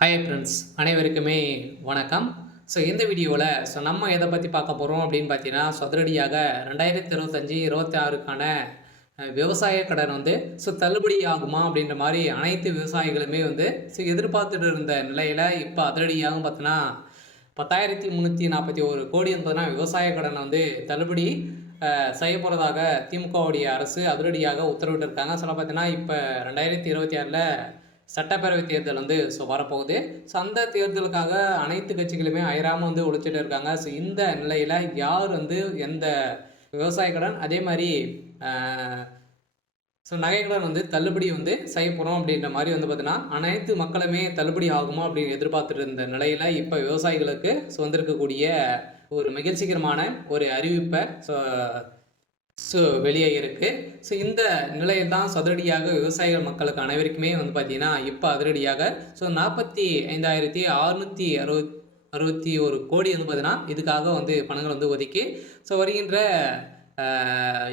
Hi friends, அனைவருக்குமே வணக்கம். இந்த வீடியோவில் நம்ம எதை பற்றி பார்க்க போகிறோம் அப்படின்னு பார்த்தீங்கன்னா, அதிரடியாக 2025, 26க்கான விவசாய கடன் தள்ளுபடி ஆகுமா அப்படின்ற மாதிரி அனைத்து விவசாயிகளுமே எதிர்பார்த்துட்டு இருந்த நிலையில் இப்போ அதிரடியாக பார்த்தீங்கன்னா 10,341 கோடி விவசாய கடனை தள்ளுபடி செய்ய போகிறதாக திமுகவுடைய அரசு அதிரடியாக உத்தரவிட்டிருக்காங்க. பார்த்தீங்கன்னா இப்போ 2026ல் சட்டப்பேரவை தேர்தல் வரப்போகுது. அந்த தேர்தலுக்காக அனைத்து கட்சிகளுமே அயராமல் உழைச்சிட்டு இருக்காங்க. இந்த நிலையில் யார் எந்த விவசாய கடன் அதே மாதிரி நகை கடன் தள்ளுபடி செய்ய போகிறோம் அப்படின்ற மாதிரி பார்த்தீங்கன்னா அனைத்து மக்களுமே தள்ளுபடி ஆகுமா அப்படின்னு எதிர்பார்த்துட்டு இருந்த நிலையில் இப்போ விவசாயிகளுக்கு வந்திருக்கக்கூடிய ஒரு மகிழ்ச்சிகரமான ஒரு அறிவிப்பை வெளியே இருக்குது. இந்த நிலையில் தான் அதிரடியாக விவசாயிகள் மக்களுக்கு அனைவருக்குமே பார்த்தீங்கன்னா இப்போ அதிரடியாக 45,661 கோடி பார்த்தீங்கன்னா இதுக்காக பணங்கள் ஒதுக்கி வருகின்ற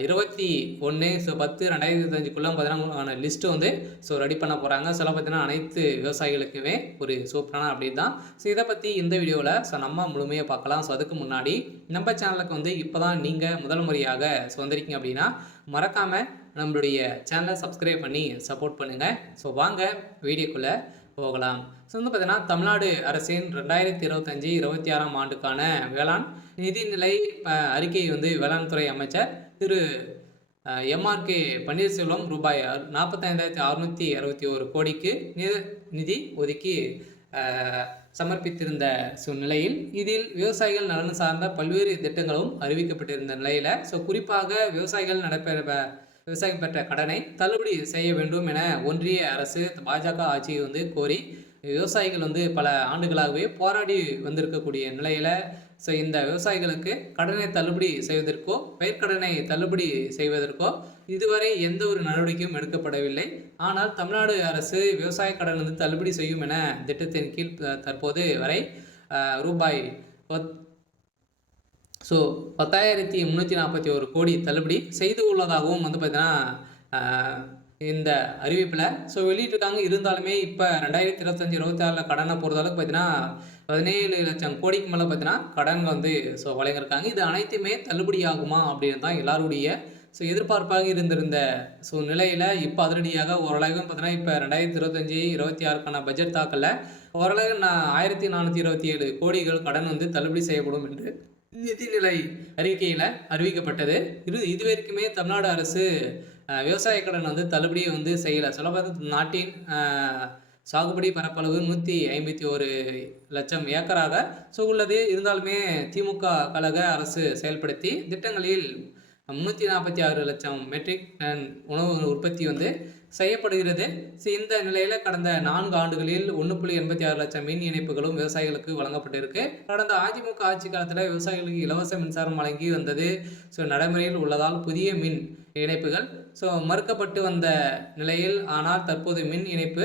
21/10/2025க்குள்ள பார்த்தீங்கன்னா லிஸ்ட்டு ரெடி பண்ண போகிறாங்க. பார்த்தீங்கன்னா அனைத்து விவசாயிகளுக்குமே ஒரு சூப்பரான அப்டேட் தான். இதை பற்றி இந்த வீடியோவில் நம்ம முழுமையாக பார்க்கலாம். அதுக்கு முன்னாடி நம்ம சேனலுக்கு இப்போ தான் நீங்கள் முதல் முறையாக வந்திருக்கீங்க அப்படின்னா மறக்காமல் நம்மளுடைய சேனலை சப்ஸ்கிரைப் பண்ணி சப்போர்ட் பண்ணுங்கள். வாங்க வீடியோக்குள்ளே போகலாம். பார்த்தீங்கன்னா தமிழ்நாடு அரசின் 2025-26ஆம் ஆண்டுக்கான வேளாண் நிதிநிலை அறிக்கை வேளாண் துறை அமைச்சர் திரு MRK பன்னீர்செல்வம் ரூபாய் 45,661 கோடிக்கு நிதி ஒதுக்கி சமர்ப்பித்திருந்த நிலையில் இதில் விவசாயிகள் நலன் சார்ந்த பல்வேறு திட்டங்களும் அறிவிக்கப்பட்டிருந்த நிலையில் குறிப்பாக விவசாயம் பெற்ற கடனை தள்ளுபடி செய்ய வேண்டும் என ஒன்றிய அரசு பாஜக ஆட்சியை கோரி விவசாயிகள் பல ஆண்டுகளாகவே போராடி வந்திருக்கக்கூடிய நிலையில் இந்த விவசாயிகளுக்கு கடனை தள்ளுபடி செய்வதற்கோ பயிர்க்கடனை தள்ளுபடி செய்வதற்கோ இதுவரை எந்த ஒரு நடவடிக்கையும் எடுக்கப்படவில்லை. ஆனால் தமிழ்நாடு அரசு விவசாய கடன் தள்ளுபடி செய்யும் என திட்டத்தின் கீழ் தற்போது வரை ரூபாய் 10,341 கோடி தள்ளுபடி செய்து உள்ளதாகவும் பார்த்தீங்கன்னா இந்த அறிவிப்பில் வெளியிட்டிருக்காங்க. இருந்தாலுமே இப்போ 2025-26 கடனை பொறுத்தளவுக்கு பார்த்தீங்கன்னா 17 லட்சம் கோடிக்கு மேலே பார்த்தீங்கன்னா கடன் வழங்கியிருக்காங்க. இது அனைத்துமே தள்ளுபடி ஆகுமா அப்படின்னு தான் எல்லாருடைய எதிர்பார்ப்பாக இருந்திருந்த நிலையில் இப்போ அதிரடியாக ஓரளவு பார்த்தீங்கன்னா இப்போ 2025-26க்கான பட்ஜெட் தாக்கல ஓரளவு 1,427 கோடிகள் கடன் தள்ளுபடி செய்யப்படும் என்று நிதிநிலை அறிக்கையில் அறிவிக்கப்பட்டது. இதுவரைக்குமே தமிழ்நாடு அரசு விவசாய கடன் தள்ளுபடியை செய்யலை. சொல்லப்போது நாட்டின் சாகுபடி பரப்பளவு 151 லட்சம் ஏக்கராக உள்ளது. இருந்தாலுமே திமுக கழக அரசு செயல்படுத்தி திட்டங்களில் 346 லட்சம் மெட்ரிக் டன் உணவு உற்பத்தி செய்யப்படுகிறது. இந்த நிலையில் கடந்த 4 ஆண்டுகளில் 1.86 லட்சம் மின் இணைப்புகளும் விவசாயிகளுக்கு வழங்கப்பட்டிருக்கு. கடந்த அதிமுக ஆட்சி காலத்தில் விவசாயிகளுக்கு இலவச மின்சாரம் வழங்கி வந்தது நடைமுறையில் உள்ளதால் புதிய மின் இணைப்புகள் மறுக்கப்பட்டு வந்த நிலையில் ஆனால் தற்போது மின் இணைப்பு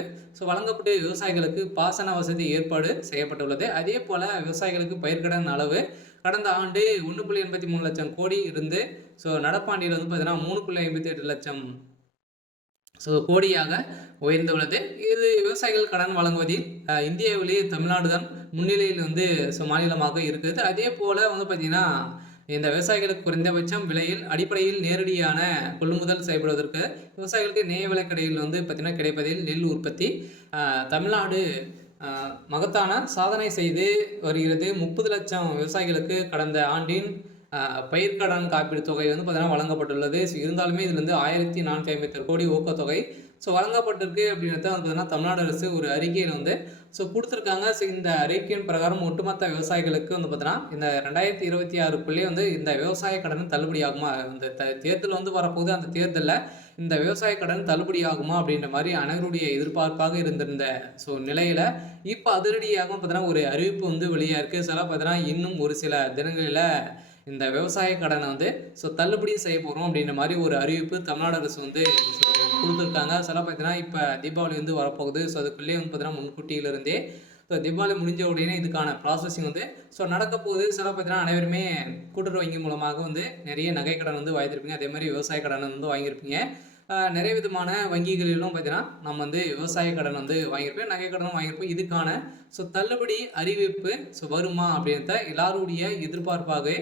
வழங்கப்பட்டு விவசாயிகளுக்கு பாசன வசதி ஏற்பாடு செய்யப்பட்டுள்ளது. அதே போல் விவசாயிகளுக்கு பயிர்க்கடன் அளவு கடந்த ஆண்டு 1.83 லட்சம் கோடி இருந்து நடப்பாண்டில் பார்த்தீங்கன்னா 3.58 லட்சம் கோடியாக உயர்ந்துள்ளது. இது விவசாயிகள் கடன் வழங்குவதில் இந்தியாவிலேயே தமிழ்நாடு தான் முன்னிலையில் மாநிலமாக இருக்குது. அதே போல் பார்த்தீங்கன்னா இந்த விவசாயிகளுக்கு குறைந்தபட்சம் விலையில் அடிப்படையில் நேரடியான கொள்முதல் செய்யப்படுவதற்கு விவசாயிகளுக்கு நேய விலைக்கடையில் பார்த்தீங்கன்னா கிடைப்பதில் நெல் உற்பத்தி தமிழ்நாடு மகத்தான சாதனை செய்து வருகிறது. 30 லட்சம் விவசாயிகளுக்கு கடந்த ஆண்டின் பயிர்க்கடன் காப்பீடு தொகை பார்த்தீங்கன்னா வழங்கப்பட்டுள்ளது. இருந்தாலுமே இதில் 1,457 கோடி ஊக்கத்தொகை வழங்கப்பட்டிருக்கு அப்படின்றத பார்த்தீங்கன்னா தமிழ்நாடு அரசு ஒரு அறிக்கையில் கொடுத்துருக்காங்க. இந்த அறிக்கையின் பிரகாரம் ஒட்டுமொத்த விவசாயிகளுக்கு பார்த்தீங்கன்னா இந்த 2026க்குள்ளே இந்த விவசாய கடன் தள்ளுபடி ஆகுமா, இந்த தேர்தல் வரப்போகுது. அந்த தேர்தலில் இந்த விவசாய கடன் தள்ளுபடி ஆகுமா அப்படின்ற மாதிரி அனைவருடைய எதிர்பார்ப்பாக இருந்திருந்த நிலையில் இப்போ அதிரடியாக பார்த்தீங்கன்னா ஒரு அறிவிப்பு வெளியாக இருக்குது. பார்த்தீங்கன்னா இன்னும் ஒரு சில தினங்களில் இந்த விவசாய கடனை தள்ளுபடி செய்ய போகிறோம் அப்படின்ற மாதிரி ஒரு அறிவிப்பு தமிழ்நாடு அரசு கொடுத்துருக்காங்க. பார்த்தீங்கன்னா இப்போ தீபாவளி வரப்போகுது. அதுக்குள்ளேயே பார்த்தீங்கன்னா முன்கூட்டியிலிருந்தே தீபாவளி முடிஞ்ச உடனே இதுக்கான ப்ராசஸிங் நடக்க போகுது. பார்த்தீங்கன்னா அனைவருமே கூட்டுறவு வங்கி மூலமாக நிறைய நகை கடன் வாங்கியிருப்பீங்க. அதே மாதிரி விவசாய கடன் வாங்கியிருப்பீங்க. நிறைய விதமான வங்கிகளிலும் பார்த்தீங்கன்னா நம்ம வந்து விவசாய கடன் வந்து வாங்கியிருப்போம், நகை கடனும் வாங்கியிருப்போம். இதுக்கான தள்ளுபடி அறிவிப்பு வருமா அப்படின்றத எல்லாருடைய எதிர்பார்ப்பாகவே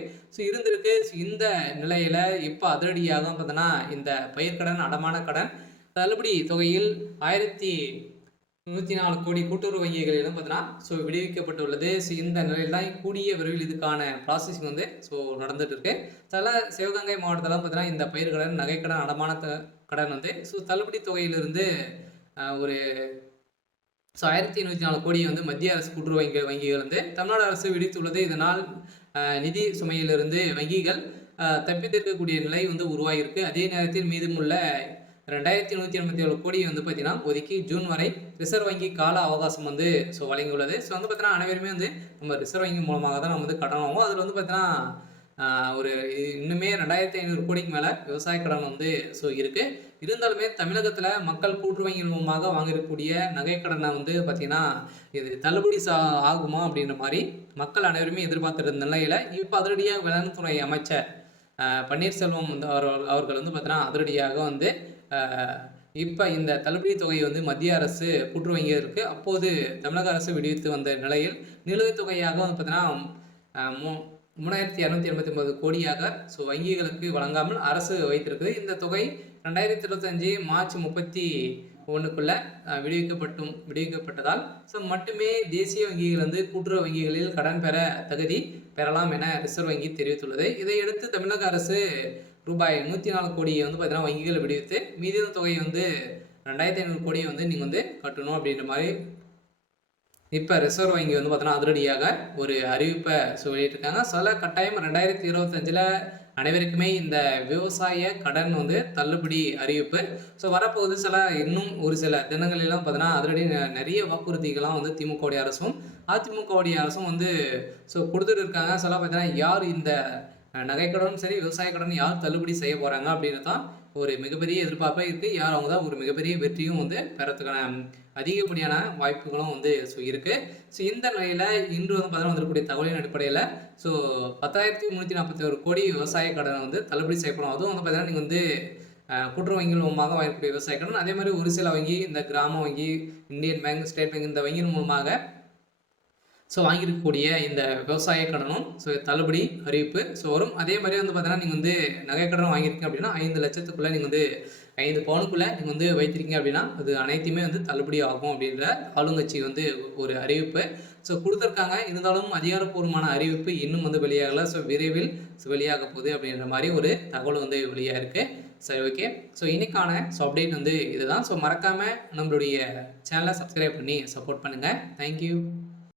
இருந்திருக்கு. இந்த நிலையில இப்போ அதிரடியாக பார்த்தீங்கன்னா இந்த பயிர்க்கடன், அடமான கடன் தள்ளுபடி தொகையில் 1104 கோடி கூட்டுறவு வங்கிகளிலும் பார்த்தீங்கன்னா விடுவிக்கப்பட்டுள்ளது. இந்த நிலையில் தான் கூடிய விரைவில் இதுக்கான ப்ராசஸிங் வந்து நடந்துட்டு இருக்கு. சில சிவகங்கை மாவட்டத்தில் பார்த்தீங்கன்னா இந்த பயிர்க்கடன், நகைக்கடன், அடமான கடன் வந்து தள்ளுபடி தொகையிலிருந்து ஒரு 1104 கோடி வந்து மத்திய அரசு கூட்டுறவு வங்கிகள் வந்து தமிழ்நாடு அரசு விடுத்துள்ளது. இதனால் நிதி சுமையிலிருந்து வங்கிகள் தப்பித்திருக்கக்கூடிய நிலை வந்து உருவாகியிருக்கு. அதே நேரத்தில் மீதமுள்ள 2187 கோடி வந்து பார்த்தீங்கன்னா ஒதுக்கி ஜூன் வரை ரிசர்வ் வங்கி கால அவகாசம் வந்து வழங்கியுள்ளது. வந்து பார்த்தீங்கன்னா அனைவருமே வந்து நம்ம ரிசர்வ் வங்கி மூலமாக தான் நம்ம வந்து கடன் வாங்குவோம். அதில் வந்து பார்த்தீங்கன்னா ஒரு இன்னுமே 2500 கோடிக்கு மேலே விவசாய கடன் வந்து இருக்கு. இருந்தாலுமே தமிழகத்தில் மக்கள் கூட்டுறவு மூலமாக வாங்கக்கூடிய நகை கடனை வந்து பார்த்தீங்கன்னா இது தள்ளுபடி ஆகுமா அப்படின்ற மாதிரி மக்கள் அனைவருமே எதிர்பார்த்திருந்த நிலையில் இப்போ அதிரடியாக வேளாண் துறை அமைச்சர் பன்னீர்செல்வம் வந்து அவர்கள் வந்து பார்த்தீங்கன்னா அதிரடியாக வந்து இப்போ இந்த தள்ளுபடி தொகையை வந்து மத்திய அரசு கூட்டுறவு வங்கியிற்கு அப்போது தமிழக அரசு விடுவித்து வந்த நிலையில் நிலுவைத் தொகையாக வந்து பார்த்தீங்கன்னா 3289 கோடியாக வங்கிகளுக்கு வழங்காமல் அரசு வைத்திருக்குது. இந்த தொகை 2025 மார்ச் 31க்குள்ள விடுவிக்கப்பட்டதால் மட்டுமே தேசிய வங்கிகள் வந்து கூட்டுறவு வங்கிகளில் கடன் பெற தகுதி பெறலாம் என ரிசர்வ் வங்கி தெரிவித்துள்ளது. இதையடுத்து தமிழக அரசு ரூபாய் 104 கோடியை வந்து பார்த்தீங்கன்னா வங்கிகளை விடுவித்து மீதியான தொகையை வந்து 2500 கோடியை வந்து நீங்கள் வந்து கட்டணும் அப்படின்ற மாதிரி இப்போ ரிசர்வ் வங்கி வந்து பார்த்தீங்கன்னா அதிரடியாக ஒரு அறிவிப்பை வெளியிட்டிருக்காங்க. சில கட்டாயம் 2025 அனைவருக்குமே இந்த விவசாய கடன் வந்து தள்ளுபடி அறிவிப்பு வரப்போகுது. இன்னும் ஒரு சில தினங்களெல்லாம் பார்த்தீங்கன்னா அதிரடி நிறைய வாக்குறுதிகள்லாம் வந்து திமுகவுடைய அரசும் அதிமுகவுடைய அரசும் வந்து கொடுத்துட்டு இருக்காங்க. பார்த்தீங்கன்னா யார் இந்த நகைக்கடனும் சரி, விவசாய கடன் யார் தள்ளுபடி செய்ய போகிறாங்க அப்படின்னு தான் ஒரு மிகப்பெரிய எதிர்பார்ப்பாக இருக்குது. யார் அவங்க தான் ஒரு மிகப்பெரிய வெற்றியும் வந்து பெறத்துக்கான அதிகப்படியான வாய்ப்புகளும் வந்து இருக்குது. இந்த நிலையில் இன்று வந்து பார்த்தீங்கன்னா வந்திருக்கக்கூடிய தகவலின் அடிப்படையில் 10,341 கோடி விவசாய கடனை வந்து தள்ளுபடி செய்யப்படும். அதுவும் வந்து பார்த்தீங்கன்னா நீங்கள் வந்து கூட்டுறவு வங்கிகள் மூலமாக வாங்கக்கூடிய விவசாய கடன், அதே மாதிரி ஒரு சில வங்கி, இந்த கிராம வங்கி, இந்தியன் பேங்க், ஸ்டேட் பேங்க், இந்த வங்கியின் மூலமாக வாங்கியிருக்கக்கூடிய இந்த விவசாய கடனும் தள்ளுபடி அறிவிப்பு வரும். அதே மாதிரி வந்து பார்த்தீங்கன்னா நீங்கள் வந்து நகை கடன் வாங்கியிருக்கீங்க அப்படின்னா 5 லட்சத்துக்குள்ளே நீங்கள் வந்து 5 பவுனுக்குள்ளே நீங்கள் வந்து வைத்திருக்கீங்க அப்படின்னா அது அனைத்துமே வந்து தள்ளுபடி ஆகும் அப்படின்ற ஆளுங்கட்சி வந்து ஒரு அறிவிப்பு கொடுத்துருக்காங்க. இருந்தாலும் அதிகாரப்பூர்வமான அறிவிப்பு இன்னும் வந்து வெளியாகலை. விரைவில் வெளியாக போகுது அப்படின்ற மாதிரி ஒரு தகவல் வந்து வெளியாக இருக்குது. சரி, ஓகே. இன்னைக்கான அப்டேட் வந்து இதுதான். மறக்காமல் நம்மளுடைய சேனலை சப்ஸ்கிரைப் பண்ணி சப்போர்ட் பண்ணுங்கள். தேங்க்யூ.